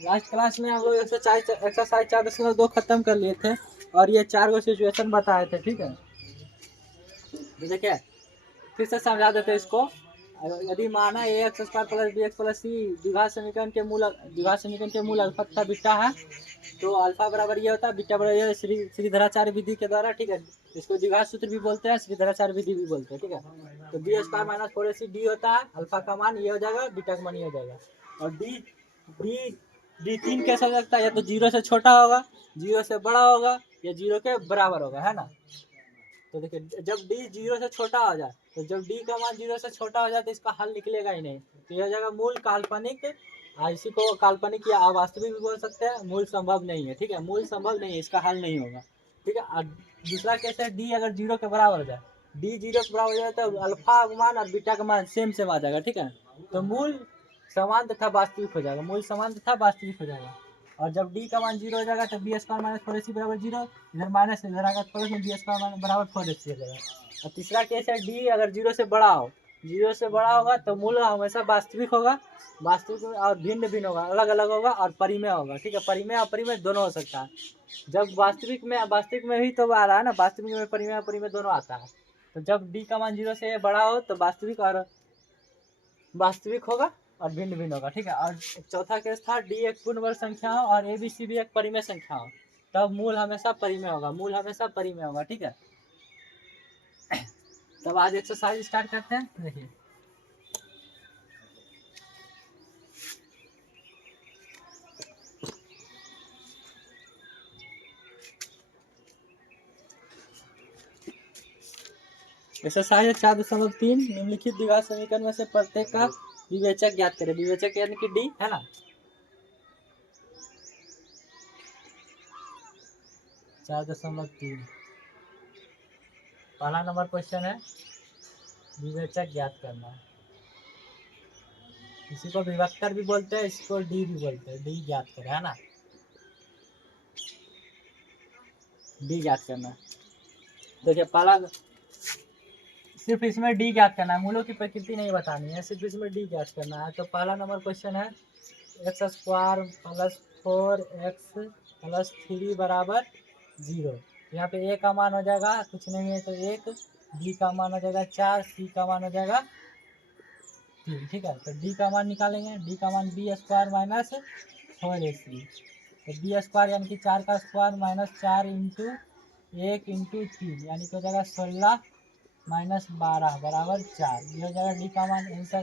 Last class में हम लोग एक्सरसाइज 4.2 खत्म कर लिए थे और ये 4 गो सिचुएशन बताए थे, ठीक है। तो देखिए फिर से समझा देते इसको। यदि माना A X square plus B X plus C द्विघात समीकरण के मूल अल्फा तथा बीटा है, तो अल्फा बराबर ये होता है, बीटा बराबर ये श्रीधराचार्य विधि के द्वारा, ठीक है। इसको द्विघात सूत्र भी बोलते हैं, श्रीधराचार्य विधि भी बोलते हैं, ठीक है। तो B square minus 4ac D होता है, अल्फा का मान ये हो जाएगा, बीटा का मान ये हो जाएगा। और डी डी डी 3 कैसे हो सकता है, या तो 0 से छोटा होगा, 0 से बड़ा होगा, या 0 के बराबर होगा, है ना। तो देखिए जब डी 0 से छोटा हो जाए, तो जब डी का मान 0 से छोटा हो जाए तो इसका हल निकलेगा ही नहीं। तो यह जगह मूल काल्पनिक, इसी को काल्पनिक या अवास्तविक भी बोल सकते हैं, मूल संभव नहीं है, ठीक है। मूल संभव नहीं है, इसका हल नहीं होगा, ठीक है। और दूसरा केस है डी अगर 0 के बराबर हो जाए, डी 0 के बराबर हो जाए तो अल्फा का मान और बीटा का मान सेम आ जाएगा, ठीक है। तो मूल समान तथा वास्तविक हो जाएगा, मूल समान तथा वास्तविक हो जाएगा। और जब डी का मान 0 हो जाएगा तो बी स्क्वायर माइनस 4ac बराबर 0, इधर माइनस इधर आकर प्लस में बी स्क्वायर बराबर 4ac हो जाएगा। और तीसरा केस है डी अगर 0 से बड़ा हो, 0 से बड़ा होगा तो मूल हमेशा वास्तविक होगा, वास्तविक और भिन्न भिन्न होगा, अलग अलग होगा और परिमेय होगा, ठीक है। परिमेय और परिमेय दोनों हो सकता है। जब वास्तविक में ही तो आ रहा है ना, वास्तविक में परिमेय और परिमेय दोनों आता है। तो जब डी का मान 0 से बड़ा हो तो वास्तविक होगा और भिन्न भिन्न होगा, ठीक है। और चौथा केस था डी एक पूर्ण वर्ग संख्या हो और ए बी सी भी एक परिमेय संख्या हो, तब मूल हमेशा परिमेय होगा, मूल हमेशा परिमेय होगा, ठीक है। तब आज एक्सरसाइज स्टार्ट करते हैं। देखिए एक्सरसाइज 4.3 निम्नलिखित द्विघात समीकरण में से प्रत्येक का विवेचक ज्ञात करें। विवेचक यानी कि डी, है ना। 4.3 पहला नंबर क्वेश्चन है विवेचक ज्ञात करना। इसी को विभक्तर भी बोलते हैं, इसको डी भी बोलते हैं, डी ज्ञात करें, है ना। डी ज्ञात करना। देखिए पहला सिर्फ इसमें डी ज्ञात करना है, मूलों की प्रकृति नहीं बतानी है, सिर्फ इसमें डी ज्ञात करना है। तो पहला नंबर क्वेश्चन है x square plus 4x plus 3 बराबर 0। यहाँ पे ए का मान हो जाएगा कुछ नहीं है तो 1, बी का मान हो जाएगा 4, सी का मान हो जाएगा 3, ठीक है। तो डी का मान निकालेंगे, डी का मान बी स्क्वायर माइनस 4ac, तो बी स्क्वायर यानी कि 4 का स्क्वायर माइनस 4 इंटू 1 इंटू 3 यानी कि हो जाएगा 16 माइनस 12 बराबर 4, ये हो जाएगा डी का मान आंसर,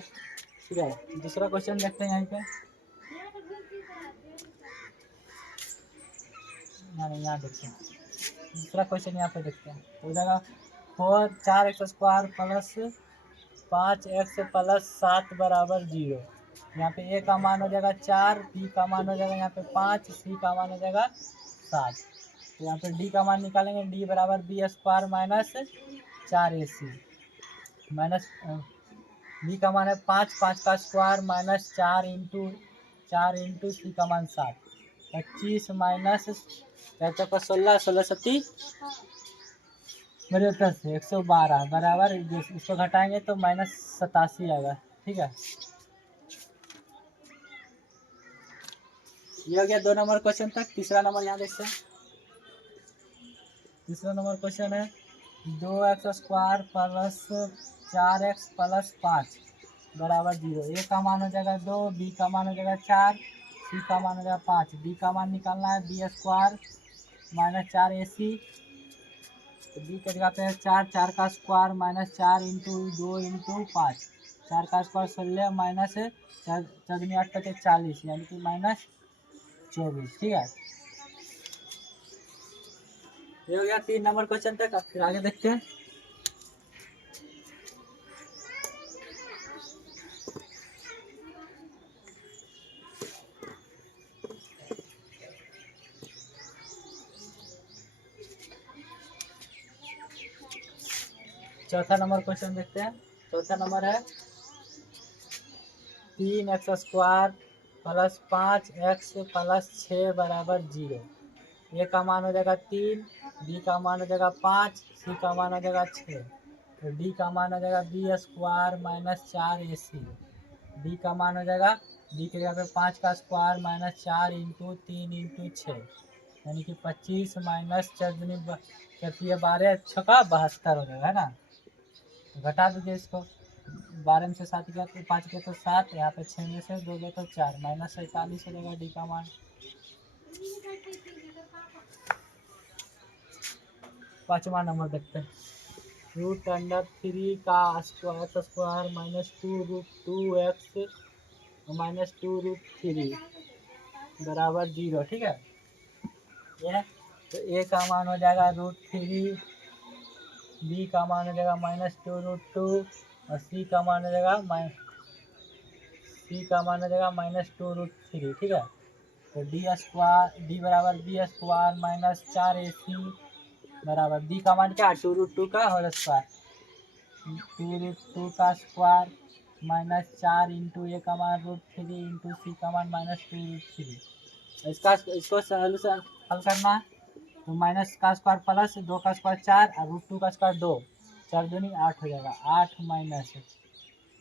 ठीक है। दूसरा क्वेश्चन देखते हैं यहाँ पे, यहाँ देखते हैं दूसरा क्वेश्चन, यहाँ पे देखते हैं। हो जाएगा 4x square plus 5x plus 7 बराबर 0। यहाँ पे ए का मान हो जाएगा 4, बी का मान हो जाएगा यहाँ पे 5, सी का मान हो जाएगा 7। तो यहाँ पे डी का मान निकालेंगे, डी बराबर b square minus 4ac minus b का मान है 5, 5 का स्क्वायर माइनस 4 इंटू सी का मान 7, 25 माइनस 4 का 16, 16 सती मेरे 10 112 बराबर, इसको घटाएंगे तो माइनस 87 आएगा, ठीक है। ये हो गया 2 नंबर क्वेश्चन तक। तीसरा नंबर यहाँ देखते हैं। तीसरा नंबर क्वेश्चन है 2x square plus 4x plus 5 बराबर 0। ए का मान हो जाएगा 2, बी का मान हो जाएगा 4, सी का मान हो जाएगा 5, डी का मान निकालना है बी स्क्वायर माइनस 4ac, तो बी के जगह पे है 4, 4 का स्क्वायर माइनस 4 इंटू 2 इंटू 5, 4 का स्क्वायर 16 माइनस 4 8 तक 40 यानी कि माइनस 24, ठीक है। ये हो गया 3 नंबर क्वेश्चन तक। फिर आगे देखते हैं। चौथा नंबर क्वेश्चन देखते हैं। चौथा नंबर है 3x square plus 5x plus 6 बराबर 0। ए का मान हो जाएगा 3, बी का मान हो जाएगा 5, सी का मान हो जाएगा 6, तो डी का मान हो जाएगा B square minus 4ac, D का मान हो जाएगा बी की जगह पे 5 का स्क्वायर माइनस 4 इंटू 3 इंटू 6 यानी कि 25 माइनस 4 दूनी 12 छक्का 72 हो जाएगा, है ना। घटा दीजिए इसको, 12 में से 7 गया तो 5 गया तो 7, यहाँ पे 6 में से 2 गया तो 4, माइनस 47 हो जाएगा डी का मान। 5वां नंबर देखते हैं। रूट अंडर 3 का square minus 2 root 2x minus 2 root 3 बराबर 0, ठीक है। ये तो ए का मान हो जाएगा √3, बी का मान हो जाएगा माइनस 2 रूट 2 और सी का मान हो जाएगा माइनस 2 रूट 3, ठीक है। तो डी बराबर बी स्क्वायर माइनस 4ac बराबर डी का मान क्या है 2 रूट 2 का होल स्क्वायर, 2 रूट 2 का स्क्वायर माइनस 4 इंटू ए का मान √3 इंटू सी का मान माइनस 2 रूट 3। इसको सॉल्यूशन हल करना है तो माइनस का स्क्वायर प्लस 2 का स्क्वायर 4 और √2 का स्क्वायर 2, 4 दूनी 8 हो जाएगा। 8 माइनस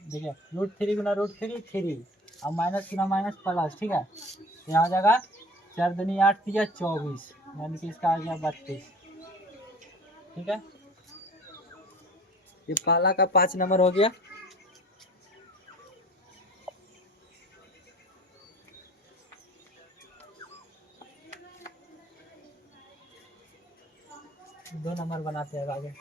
देखिए √3 गुना √3 3 और माइनस गुना माइनस प्लस, ठीक है। तो यहाँ हो जाएगा 4 दूनी 8 3 24 यानी कि इसका आ गया 32, ठीक है। ये पहला का 5 नंबर हो गया। दो नंबर बनाते हैं आगे।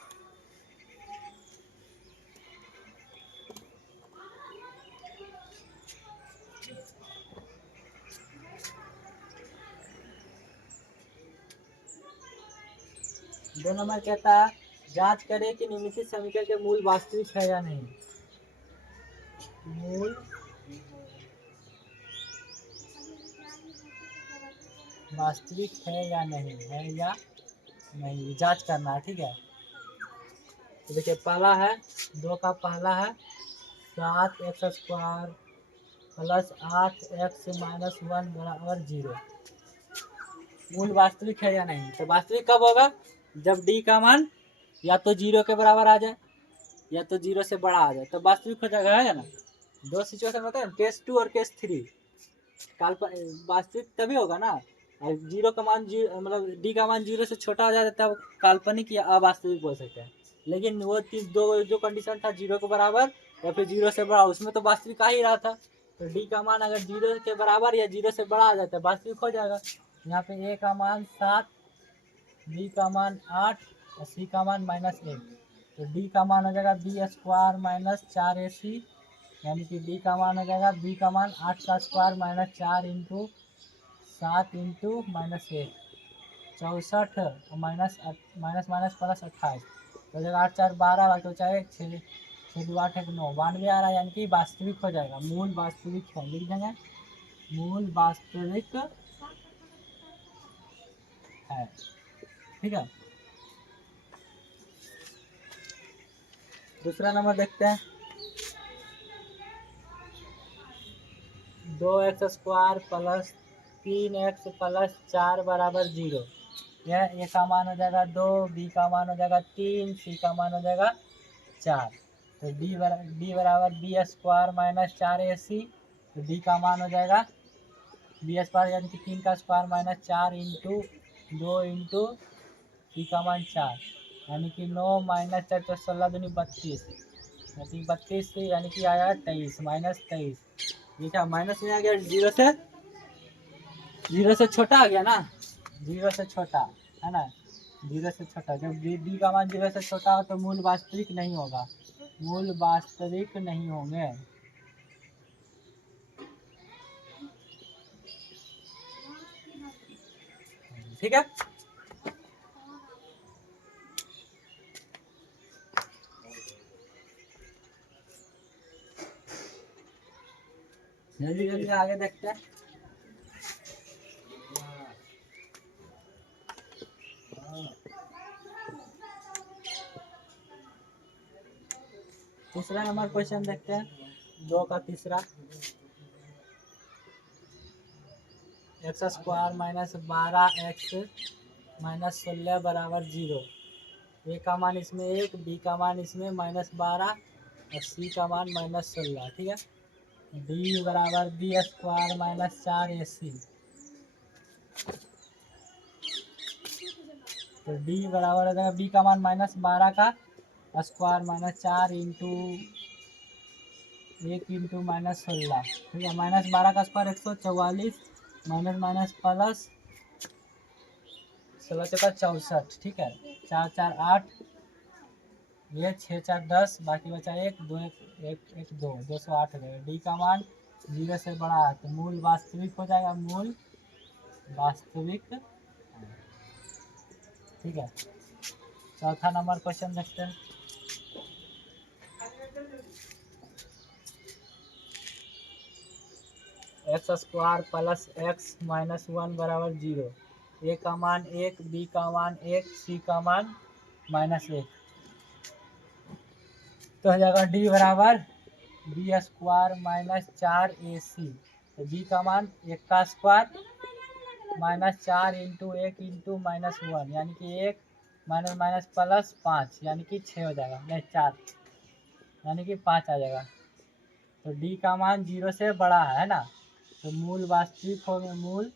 दो नंबर कहता है जांच करें कि निम्नलिखित समीकरण के मूल वास्तविक है या नहीं। मूल वास्तविक है या नहीं, जांच करना है, ठीक है। तो देखिए पहला है 2 का पहला है 7x square plus 8x minus 1 बराबर 0। मूल वास्तविक है या नहीं, तो वास्तविक कब होगा जब डी का मान या तो 0 के बराबर आ जाए या तो 0 से बड़ा आ जाए, तो वास्तविक हो जाएगा, है ना। दो सिचुएशन होते हैं, केस 2 और केस 3। वास्तविक तभी होगा ना और 0 का मान मतलब डी का मान 0 से छोटा हो जाता है तब काल्पनिक या अवास्तविक बोल सकते हैं। लेकिन वो दो जो कंडीशन था 0 के बराबर या फिर 0 से बड़ा, उसमें तो वास्तविक आ ही रहा था। तो डी का मान अगर 0 के बराबर या 0 से बड़ा आ जाता है वास्तविक हो जाएगा। यहाँ पे ए का मान 7, बी का मान 8 और सी का मान -1। तो डी का मान हो जाएगा बी स्क्वायर माइनस 4ac यानी कि डी का मान हो जाएगा बी का मान 8 का स्क्वायर माइनस 4 इंटू 7 इंटू -1 64 और माइनस माइनस प्लस 28 तो जगह 8 4 12 बाकी बचा है 6 6 2 8 1 9 92 आ रहा है यानी कि वास्तविक हो जाएगा। मूल वास्तविक है, लिख देंगे मूल वास्तविक है, ठीक है। दूसरा नंबर देखते हैं 2x square plus 3x plus 4 बराबर 0। यह ए का मान हो जाएगा 2, बी का मान हो जाएगा 3, सी का मान हो जाएगा 4। तो डी बराबर बी स्क्वायर माइनस 4ac। तो डी का मान हो जाएगा बी स्क्वायर यानी कि 3 का स्क्वायर माइनस 4 इंटू 2 इंटू सी का मान 4 यानी कि 9 माइनस 4 तो 16 दूनी 32 यानी 32 यानी कि आया 23 -23। ये क्या माइनस में आ गया, 0 से छोटा आ गया ना, 0 से छोटा है ना, 0 से छोटा। जब डी का मान 0 से छोटा हो तो मूल वास्तविक नहीं होगा, मूल वास्तविक नहीं होंगे। ठीक है, जल्दी जल्दी आगे देखते हैं। तीसरा नंबर क्वेश्चन देखते हैं 2 का तीसरा x square minus 12x minus 16 बराबर 0। ए का मान इसमें 1, बी का मान इसमें -12 और सी का मान -16, ठीक है। डी बराबर बी स्क्वायर माइनस 4ac। तो डी बराबर हो जाएगा बी का मान -12 का स्क्वायर माइनस 4 इंटू 1 इंटू -16। ठीक है, -12 का स्क्वायर 144 माइनस माइनस प्लस 16 चौका 64। ठीक है, 4 4 8, ये 6 4 10, बाकी बचा 1 2 1 2 208 हो जाएगा। डी का मान 0 से बड़ा है तो मूल वास्तविक हो जाएगा, मूल वास्तविक। ठीक है, चौथा नंबर क्वेश्चन देखते हैं। X square plus x minus 1 बराबर 0। ए का मान 1, बी का मान 1, सी का मान -1। तो हो जाएगा डी बराबर बी स्क्वायर माइनस 4ac। तो बी का मान 1 का स्क्वायर माइनस 4 इंटू 1 इंटू -1, यानी कि 1 माइनस माइनस प्लस 5, यानी कि 6 हो जाएगा, नहीं 4, यानी कि 5 आ जाएगा। तो डी का मान 0 से बड़ा है ना, तो मूल वास्तविक होंगे, मूल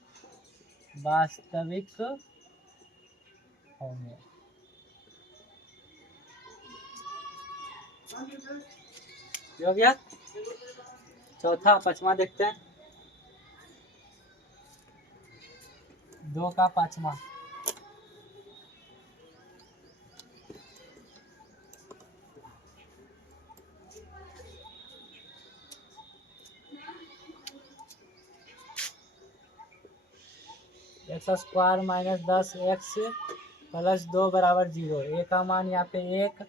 वास्तविक होंगे। हो गया। चौथा पांचवा देखते हैं, 2 का पांचवा। X square minus 10 x plus 2 बराबर 0। ए का मान यहाँ पे 1,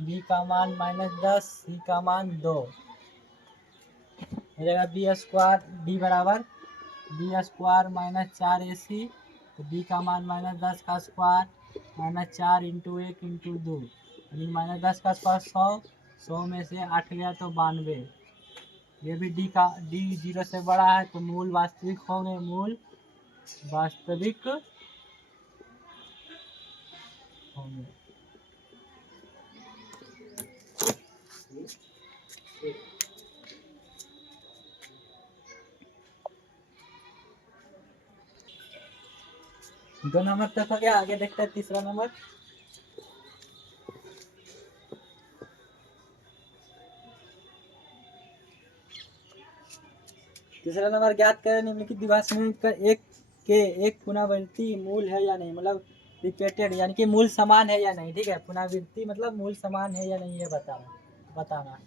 बी का मान -10, सी का मान 2। हो जाएगा बी स्क्वायर, डी बराबर बी स्क्वायर माइनस 4ac। तो बी का मान -10 का स्क्वायर माइनस 4 इंटू 1 इंटू 2, यानी -10 का स्क्वायर 100, 100 में से 8 गया तो 92। ये भी डी 0 से बड़ा है तो मूल वास्तविक होंगे, मूल वास्तविक होंगे। दो नंबर तक हो गया, आगे देखते हैं तीसरा नंबर। तीसरा नंबर ज्ञात करें निम्नलिखित द्विघात समीकरण का एक पुनरावृत्ति मूल है या नहीं, मतलब रिपीटेड, यानी कि मूल समान है या नहीं। ठीक है, पुनरावृत्ति मतलब मूल समान है या नहीं, ये बताना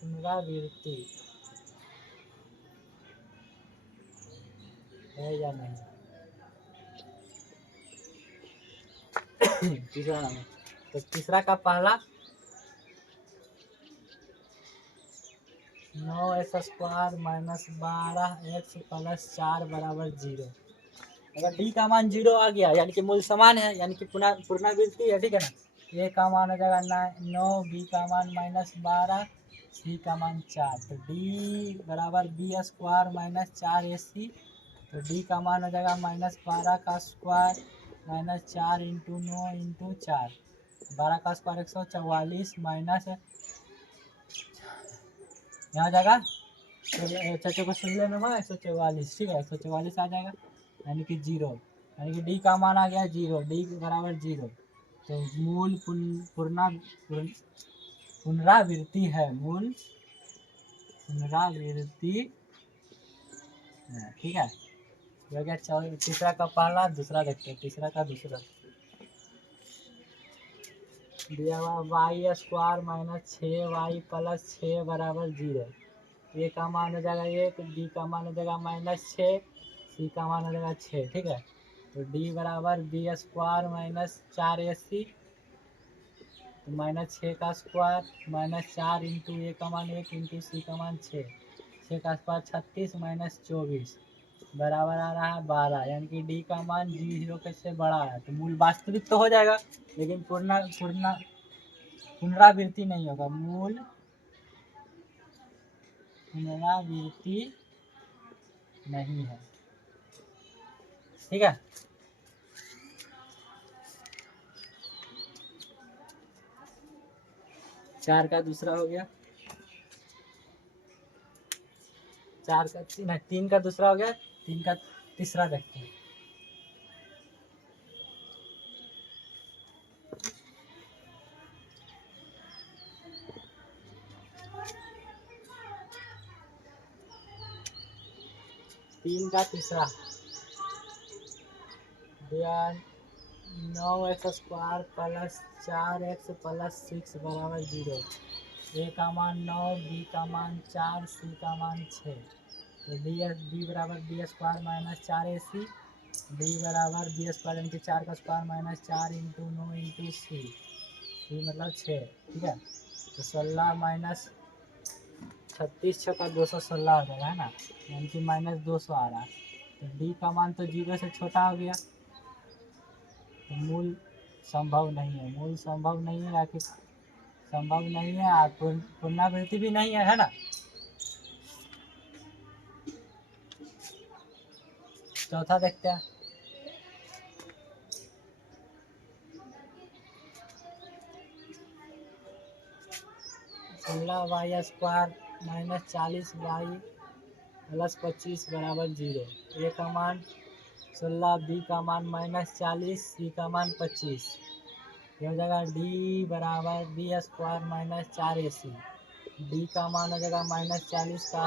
पुनरावृत्ति है या नहीं। तीसरा नंबर, तो तीसरा का पहला 9x² माइनस 12x प्लस 4 बराबर 0। अगर डी का मान 0 आ गया यानी कि मूल समान है, यानी कि पुनरावृत्ति है। ठीक है ना, ए का मान हो जाएगा 9, बी का मान -12, सी का मान 4। तो डी बराबर बी स्क्वायर माइनस 4ac। तो डी का मान हो जाएगा -12 का स्क्वायर माइनस 4 इंटू 9 इंटू 4, 12 का स्क्वायर 144 माइनस यहाँ हो जाएगा चौके को सुनने में 144। ठीक है, 144 आ जाएगा, यानी कि 0, यानी कि डी का मान आ गया 0, डी बराबर 0। तो मूल पुनरावृत्ति है, मूल पुनरावृत्ति है। ठीक है, हो गया तीसरा का पहला। दूसरा देखते हैं, तीसरा का दूसरा दिया हुआ Y square minus 6y plus 6 बराबर 0। ए का मान हो जाएगा 1, बी का मान हो जाएगा -6, सी का मान हो जाएगा 6। ठीक है, तो डी बराबर बी स्क्वायर माइनस 4ac। तो -6 का स्क्वायर माइनस 4 इंटू ए का मान 1 इंटू सी का मान 6, 6 का स्क्वायर 36 माइनस 24 बराबर आ रहा है 12, यानी कि डी का मान 0 से बड़ा है तो मूल वास्तविक तो हो जाएगा, लेकिन पुनरावृत्ति नहीं होगा, मूल पुनरावृत्ति नहीं है। ठीक है, चार का दूसरा हो गया। 4 का 3 का दूसरा हो गया, 3 का तीसरा देखते हैं। तीन का तीसरा 9x² प्लस 4x प्लस 6 बराबर 0। ए का मान 9, बी का मान 4, सी का मान 6। तो बी बराबर b² माइनस 4ac, डी बराबर b² यानी कि 4 का स्क्वायर माइनस 4 इंटू 9 इंटू सी मतलब 6। ठीक है, तो 16 माइनस 36 छक्का 216 हो जाएगा, है ना, यानी कि माइनस 200 आ रहा है। तो डी का मान तो 0 से छोटा हो गया, तो मूल संभव नहीं है, मूल संभव नहीं है, आखिर संभव नहीं है, और पुनरावृत्ति भी नहीं है ना। चौथा देखते हैं। सोलह y square minus 40 y plus 25 बराबर 0। ए का मान 16, बी का मान माइनस 40, सी का मान 25। ये हो जाएगा डी बराबर b² माइनस 4ac। डी का मान हो जाएगा माइनस 40 का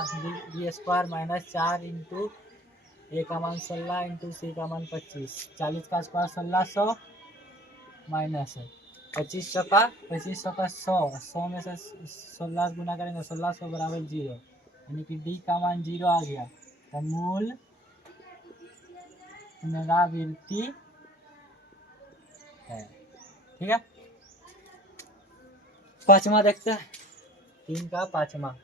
b² माइनस 4 इंटू ए का मान 16 इंटू सी का मान 25। 40 का स्क्वायर 1600 माइनस 2500 का 100 में से 16 गुना करेंगे 1600 बराबर 0, यानी कि डी का मान 0 आ गया। तो मूल पुनरावृत्ति है। ठीक है, पांचवा देखते हैं। 3 का पांचवा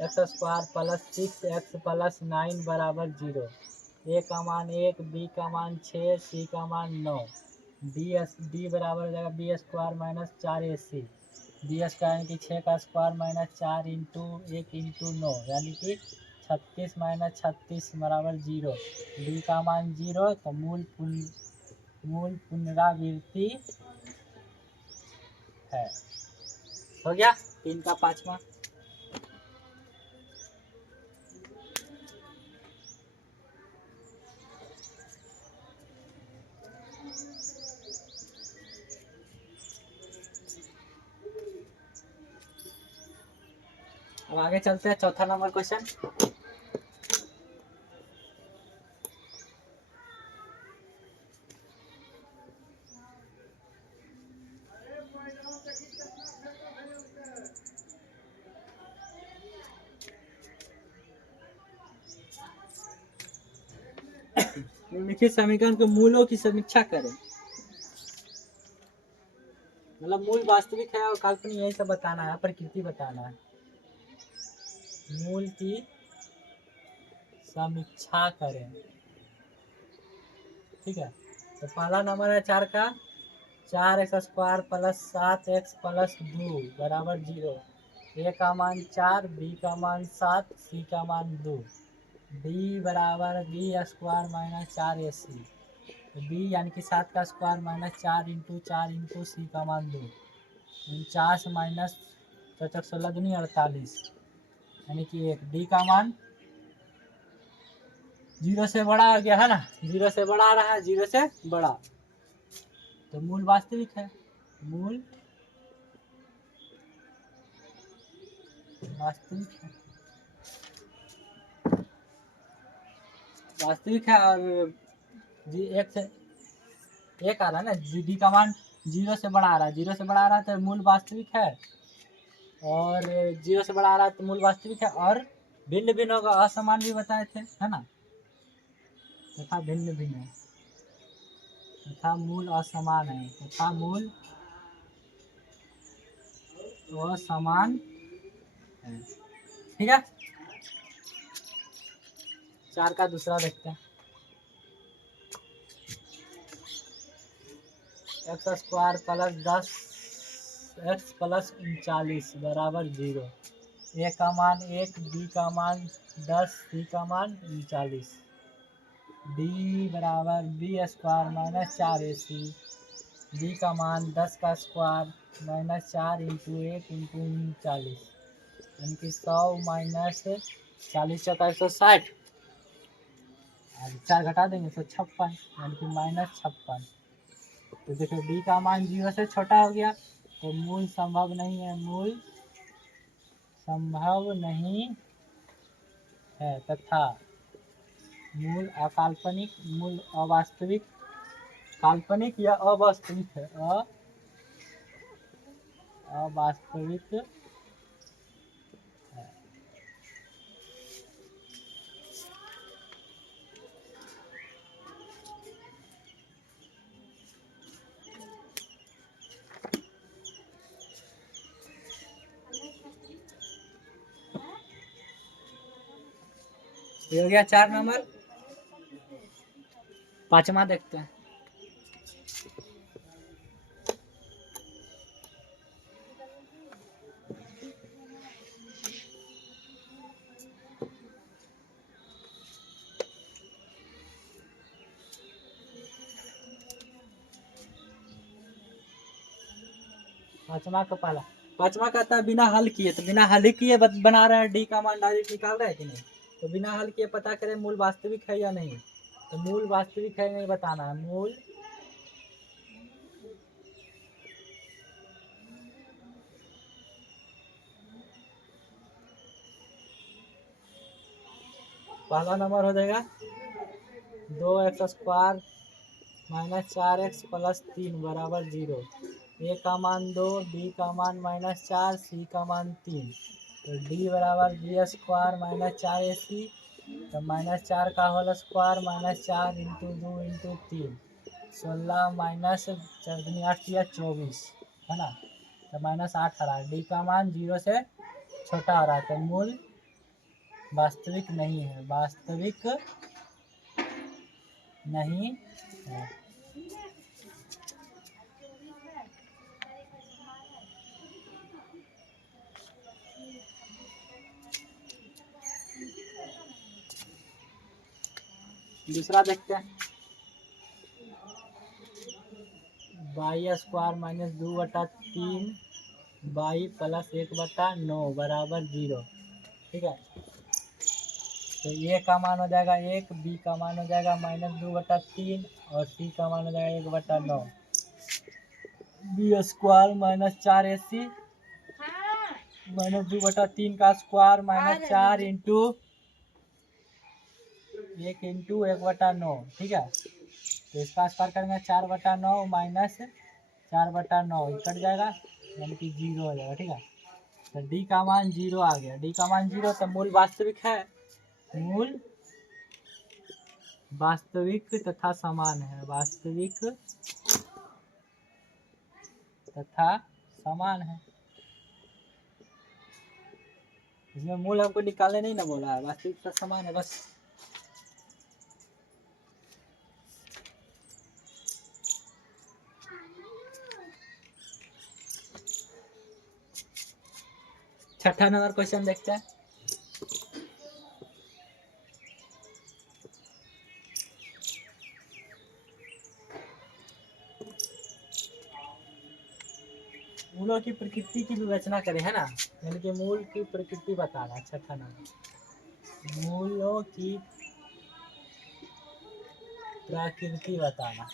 x² प्लस 6x प्लस 9 बराबर 0। ए का मान 1, बी का मान 6, सी का मान 9। डी बराबर हो जाएगा b² माइनस 4ac। b² यानी कि 6 का स्क्वायर माइनस 4 इंटू 1 इंटू 9 यानी कि 36 माइनस 36 बराबर 0। डी का मान 0, तो मूल पुनरावृत्ति है। हो गया 3 का पांचवा। अब आगे चलते हैं, चौथा नंबर क्वेश्चन। निम्नलिखित समीकरण के मूलों की समीक्षा करें। मतलब मूल वास्तविक है और काल्पनिक, यही सब बताना है, प्रकृति बताना है। मूल की समीक्षा करें। ठीक है, तो पहला नंबर है 4 का 4x² प्लस 7x प्लस 2 बराबर 0। ए का मान 4, बी का मान 7, सी का मान 2। डी बराबर b² माइनस 4ac। बी यानी कि 7 का स्क्वायर माइनस 4 इंटू 4 इंटू सी का मान 2। 49 माइनस 4 16 दूनी 48 यानी कि 1। डी का मान 0 से बड़ा आ गया, है ना, 0 से बड़ा आ रहा है, 0 से बड़ा, तो मूल वास्तविक है। मूल वास्तविक है, वास्तविक है। और एक से एक आ रहा है ना, डी का मान 0 से बड़ा आ रहा है, 0 से बड़ा आ रहा है तो मूल वास्तविक है, और 0 से बड़ा आ रहा है तो मूल वास्तविक है। और भिन्न भिन्न होगा, असमान भी बताए थे, है ना, तथा भिन्न भिन्न है, तथा मूल असमान है, तथा मूल असमान है। ठीक है, 4 का दूसरा देखते हैं। x² प्लस 10x प्लस 39 बराबर 0। ए का मान 1, बी का मान 10, सी का मान 39। डी बराबर b² माइनस 4ac। डी का मान 10 का स्क्वायर माइनस 4 इंटू 1 इंटू 39। यानी कि 100 माइनस 40 चौका 160 और 4 घटा देंगे 156 यानी कि -56। तो देखो डी का मान 0 से छोटा हो गया तो मूल संभव नहीं है, मूल संभव नहीं है तथा मूल अकाल्पनिक, मूल अवास्तविक, काल्पनिक या अवास्तविक है, अवास्तविक है। ये हो गया 4 नंबर। 5वां देखते हैं। पांचवा कहता है बिना हल किए, तो बिना हल किए बना रहे हैं, डी का मान डायरेक्ट निकाल रहे हैं कि नहीं। तो बिना हल किए पता करें मूल वास्तविक है या नहीं। तो मूल वास्तविक है नहीं बताना है, मूल पहला नंबर हो जाएगा 2x² माइनस 4x प्लस 3 बराबर 0। ए का मान 2, बी का मान -4, सी का मान 3। तो डी बराबर b² माइनस 4ac, तो -4 का whole square -4 into 2 into 3 16 minus 4 या 24 है ना। तो -8 आ रहा है। डी का मान 0 से छोटा आ रहा है तो मूल वास्तविक नहीं है, वास्तविक नहीं है। दूसरा देखते हैं। y² माइनस 2/3 y प्लस 1/9 बराबर 0। ठीक है, तो ए का मान हो जाएगा 1, बी का मान हो जाएगा -2/3 और सी का मान हो जाएगा 1/9। b² माइनस 4ac -2/3 का स्क्वायर -4 इंटू 1 इंटू 1/9। ठीक है, तो इसका स्क्वायर करेंगे 4/9 माइनस 4/9 कट जाएगा यानी कि 0 हो जाएगा। ठीक है, तो डी का मान 0 आ गया। डी का मान 0 तो मूल वास्तविक है, मूल वास्तविक तथा समान है, वास्तविक तथा समान है। इसमें मूल हमको निकालने नहीं ना बोला है, वास्तविक तथा समान है बस। छठा नंबर क्वेश्चन देखते हैं। मूलों की प्रकृति की विवेचना करें है ना, यानी कि मूल की प्रकृति बताना। छठा नंबर मूलों की प्रकृति बताना।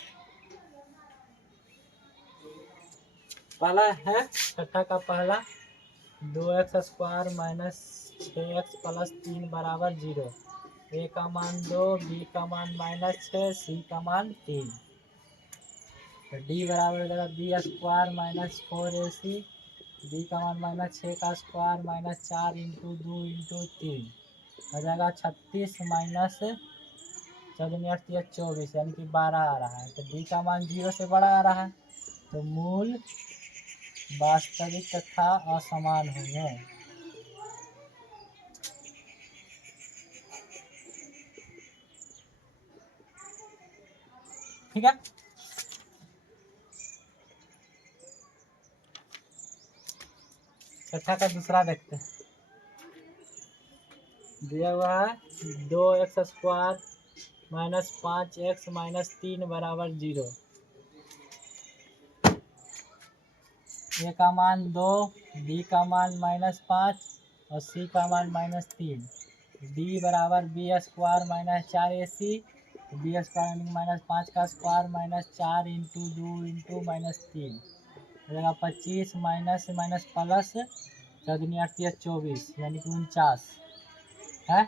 पहला है छठा का पहला 2x² माइनस 6x प्लस 3 बराबर 0। ए का मान 2, बी का मान -6, सी का मान 3। तो डी बराबर हो जाएगा b² माइनस 4ac, बी का मान -6 का स्क्वायर -4 इंटू 2 इंटू 3 हो जाएगा 36 माइनस 4 या 24 यानी कि 12 आ रहा है। तो डी का मान 0 से बड़ा आ रहा है तो मूल वास्तविक तथा असमान होंगे। ठीक है, छठा का दूसरा देखते हैं। दिया हुआ है 2x² माइनस 5x माइनस 3 बराबर 0। ए का मान 2, बी का मान -5 और सी का मान -3, डी बराबर b square minus 4ac, b square -5 का स्क्वायर -4 इंटू 2 इंटू -3 हो जाएगा 25 माइनस माइनस प्लस 24 यानी कि 49 है।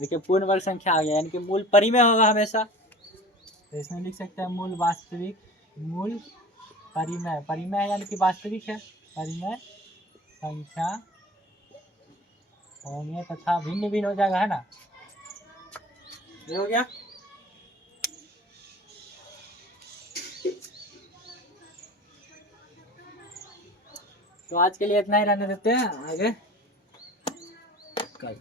देखिए पूर्ण वर्ग संख्या आ गया, यानी कि मूल परिमेय होगा हमेशा। तो इसमें लिख सकते हैं मूल वास्तविक, मूल परिमेय, परिमेय यानी कि वास्तविक है, परिमेय संख्या होंगे तथा भिन्न भिन्न हो जाएगा, है ना, ये हो गया। तो आज के लिए इतना ही रहने देते हैं, आगे कल।